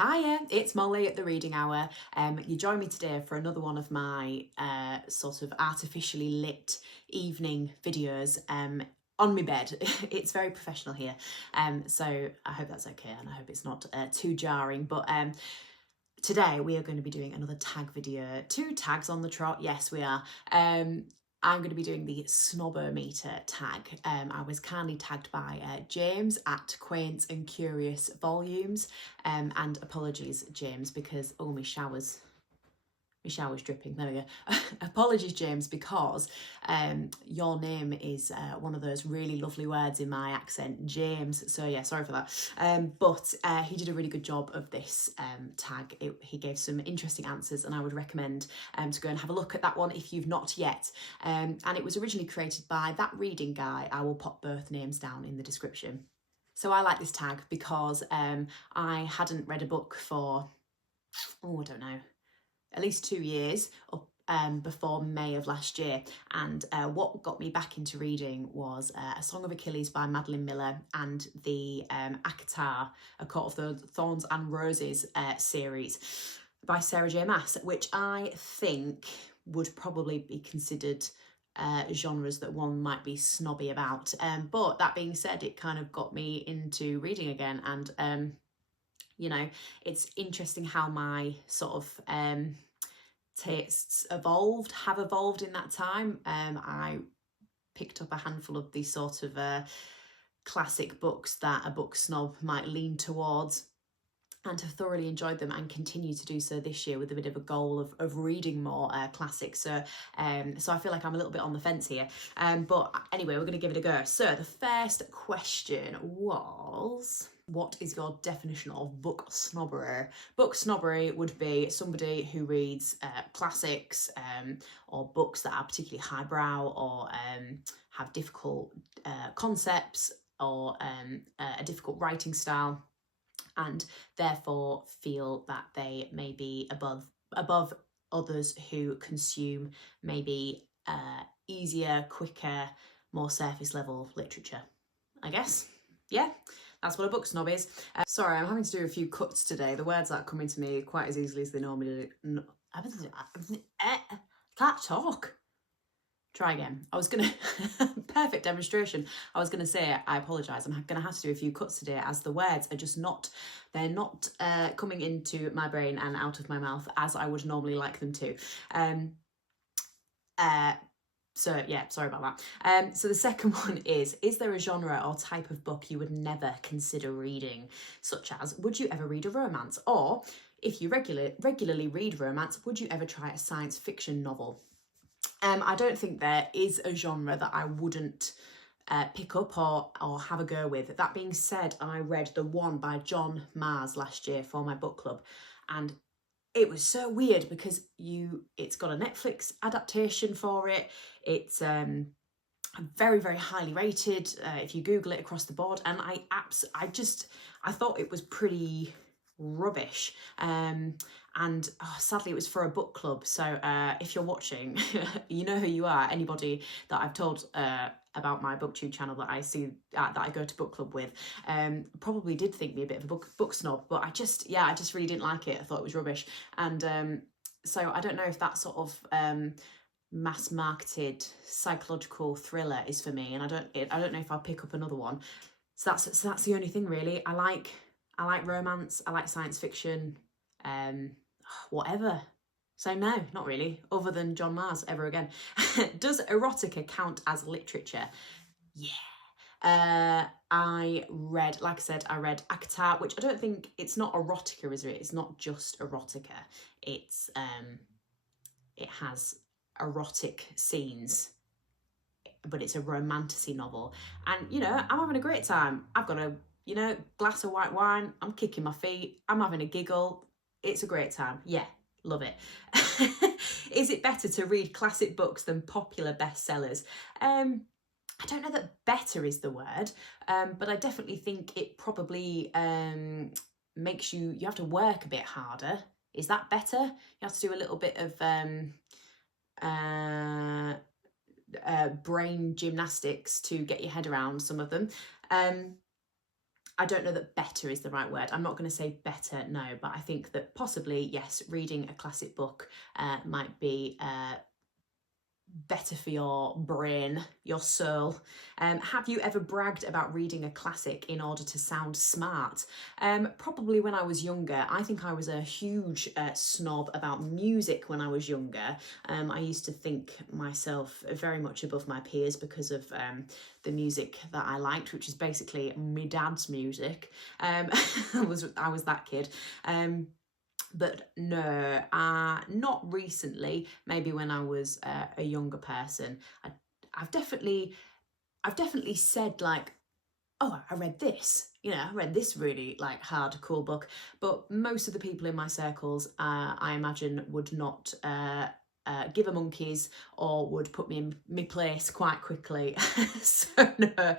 Hiya, it's Molly at the Reading Hour. You join me today for another one of my sort of artificially lit evening videos on my bed. It's very professional here, so I hope that's okay and I hope it's not too jarring. But today we are going to be doing another tag video. 2 tags on the trot, yes we are. I'm going to be doing the Snob-O-Meter Tag. I was kindly tagged by James at Quaint and Curious Volumes. And apologies, James, because, oh, my shower's dripping. There we go. Apologies, James, because your name is one of those really lovely words in my accent, James. So yeah, sorry for that. But he did a really good job of this tag. He gave some interesting answers, and I would recommend to go and have a look at that one if you've not yet. And it was originally created by that reading guy. I will pop both names down in the description. So I like this tag because I hadn't read a book for, oh, I don't know, at least 2 years before May of last year. And what got me back into reading was A Song of Achilles by Madeline Miller and the ACOTAR, A Court of Thorns and Roses series by Sarah J Maas, which I think would probably be considered genres that one might be snobby about. But that being said, it kind of got me into reading again, and you know, it's interesting how my sort of tastes have evolved in that time. I picked up a handful of these sort of classic books that a book snob might lean towards, and have thoroughly enjoyed them and continue to do so this year with a bit of a goal of reading more classics. So I feel like I'm a little bit on the fence here. But anyway, we're going to give it a go. So the first question was, what is your definition of book snobbery? Book snobbery would be somebody who reads classics or books that are particularly highbrow or have difficult concepts or a difficult writing style, and therefore feel that they may be above others who consume maybe easier, quicker, more surface level literature, I guess. Yeah, that's what a book snob is. Sorry, I'm having to do a few cuts today. The words aren't coming to me quite as easily as they normally do. Can't talk. Try again. I was gonna, perfect demonstration. I was gonna say, I apologise. I'm gonna have to do a few cuts today as the words are just not, they're not coming into my brain and out of my mouth as I would normally like them to. So yeah, sorry about that. So the second one is there a genre or type of book you would never consider reading? Such as, would you ever read a romance? Or if you regularly read romance, would you ever try a science fiction novel? I don't think there is a genre that I wouldn't pick up or have a go with. That being said, I read The One by John Mars last year for my book club, and it was so weird because it's got a Netflix adaptation for it. It's very, very highly rated if you Google it across the board, and I thought it was pretty rubbish. And sadly it was for a book club, so if you're watching, you know who you are. Anybody that I've told about my booktube channel that I see that I go to book club with probably did think me a bit of a book snob, but I just really didn't like it. I thought it was rubbish, and so I don't know if that sort of mass marketed psychological thriller is for me, and I don't know if I'll pick up another one. So that's the only thing really. I like romance, I like science fiction, whatever. So no, not really, other than John Mars ever again. Does erotica count as literature? Yeah. I read, like I said, I read ACOTAR, which I don't think, it's not erotica, is it? It's not just erotica. It's it has erotic scenes, but it's a romantasy novel. And you know, I'm having a great time. I've got a glass of white wine, I'm kicking my feet, I'm having a giggle. It's a great time. Yeah, love it. Is it better to read classic books than popular bestsellers? I don't know that better is the word, but I definitely think it probably makes you have to work a bit harder. Is that better? You have to do a little bit of brain gymnastics to get your head around some of them. I don't know that better is the right word. I'm not going to say better, no, but I think that possibly, yes, reading a classic book might be better for your brain, your soul. Have you ever bragged about reading a classic in order to sound smart? Probably when I was younger. I think I was a huge snob about music when I was younger. I used to think myself very much above my peers because of the music that I liked, which is basically my dad's music. I was that kid. But no, not recently. Maybe when I was a younger person. I've definitely said like, oh, I read this. You know, I read this really like hard, cool book. But most of the people in my circles, I imagine, would not give a monkeys or would put me in my place quite quickly. So no.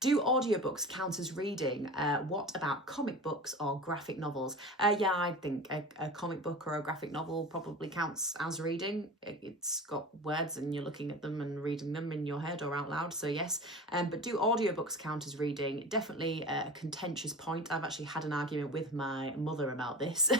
Do audiobooks count as reading? What about comic books or graphic novels? Yeah, I think a comic book or a graphic novel probably counts as reading. It's got words and you're looking at them and reading them in your head or out loud, so yes. But do audiobooks count as reading? Definitely a contentious point. I've actually had an argument with my mother about this.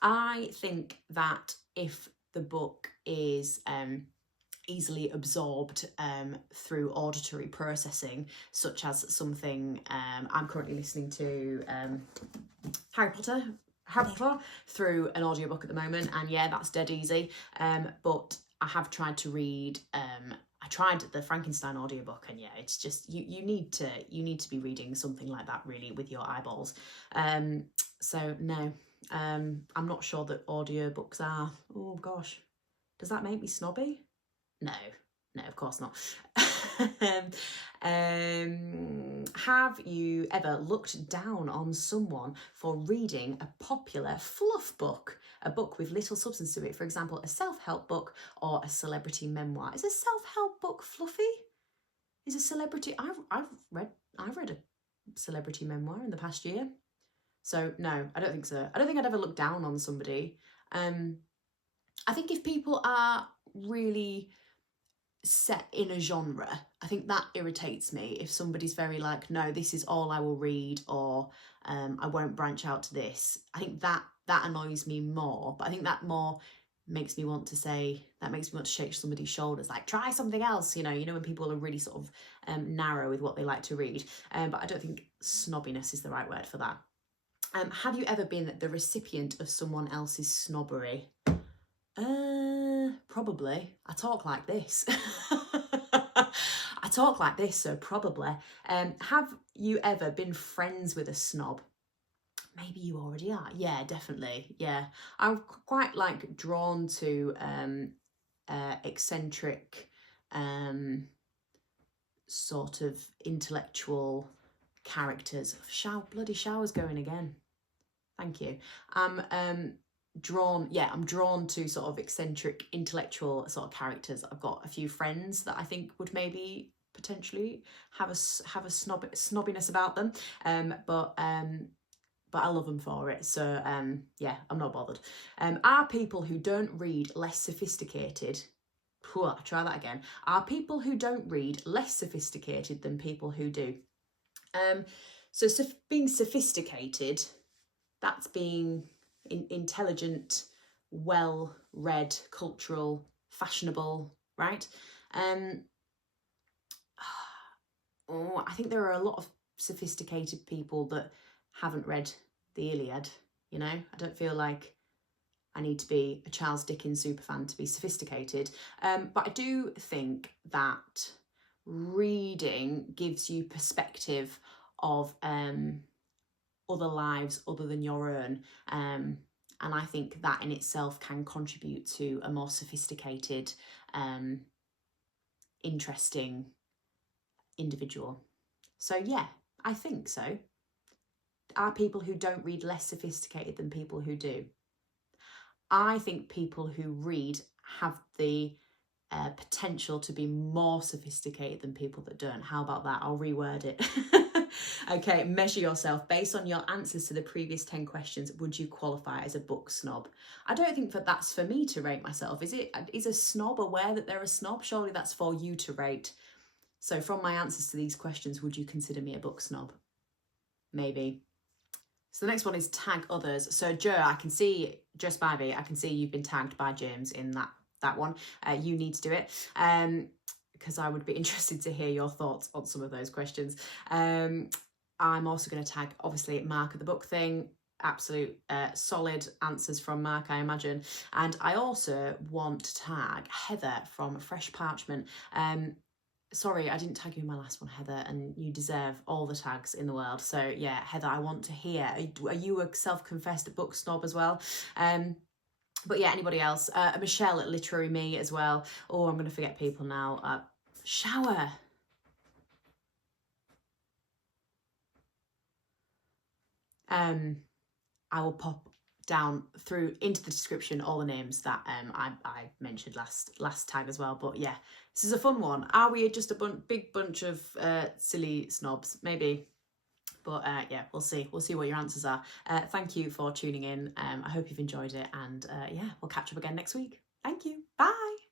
I think that if the book is easily absorbed through auditory processing, such as something I'm currently listening to Harry Potter through an audiobook at the moment, and yeah, that's dead easy. But I have tried to read I tried the Frankenstein audiobook, and yeah, it's just you need to be reading something like that really with your eyeballs. So no, I'm not sure that audiobooks are. Oh gosh, does that make me snobby? No, of course not. Have you ever looked down on someone for reading a popular fluff book? A book with little substance to it, for example, a self-help book or a celebrity memoir. Is a self-help book fluffy? Is a celebrity... I've read a celebrity memoir in the past year. So no, I don't think so. I don't think I'd ever look down on somebody. I think if people are really set in a genre, I think that irritates me. If somebody's very like, no, this is all I will read, or I won't branch out to this, I think that annoys me more. But I think that more makes me want to shake somebody's shoulders, like try something else, you know when people are really sort of narrow with what they like to read. But I don't think snobbiness is the right word for that. Have you ever been the recipient of someone else's snobbery? Probably. I talk like this. So probably. Have you ever been friends with a snob? Maybe you already are. Yeah, definitely. Yeah. I'm quite like drawn to eccentric sort of intellectual characters. Bloody shower's going again. Thank you. I'm drawn to sort of eccentric intellectual sort of characters. I've got a few friends that I think would maybe potentially have a snobbiness about them, but I love them for it. So yeah, I'm not bothered. Are people who don't read less sophisticated? I'll try that again. Are people who don't read less sophisticated than people who do? So being sophisticated, that's being intelligent, well-read, cultural, fashionable, right? I think there are a lot of sophisticated people that haven't read the Iliad, I don't feel like I need to be a Charles Dickens superfan to be sophisticated. But I do think that reading gives you perspective of other lives other than your own. And I think that in itself can contribute to a more sophisticated, interesting individual. So yeah, I think so. Are people who don't read less sophisticated than people who do? I think people who read have the potential to be more sophisticated than people that don't. How about that? I'll reword it. Okay, measure yourself. Based on your answers to the previous 10 questions, would you qualify as a book snob? I don't think that that's for me to rate myself. Is a snob aware that they're a snob? Surely that's for you to rate. So from my answers to these questions, would you consider me a book snob? maybe. So the next one is tag others. So Joe, I can see, Just Bybee, I can see you've been tagged by James in that one. You need to do it. Because I would be interested to hear your thoughts on some of those questions. I'm also going to tag, obviously, Mark of the Book Thing. Absolute solid answers from Mark, I imagine. And I also want to tag Heather from Fresh Parchment. Sorry, I didn't tag you in my last one, Heather, and you deserve all the tags in the world. So yeah, Heather, I want to hear. Are you a self-confessed book snob as well? But yeah, anybody else? Michelle at Literary Me as well. Oh, I'm going to forget people now. Shower. I will pop down through into the description all the names that I mentioned last tag as well. But yeah, this is a fun one. Are we just a big bunch of silly snobs? Maybe. But yeah, we'll see what your answers are. Thank you for tuning in. I hope you've enjoyed it, and yeah, we'll catch up again next week. Thank you. Bye.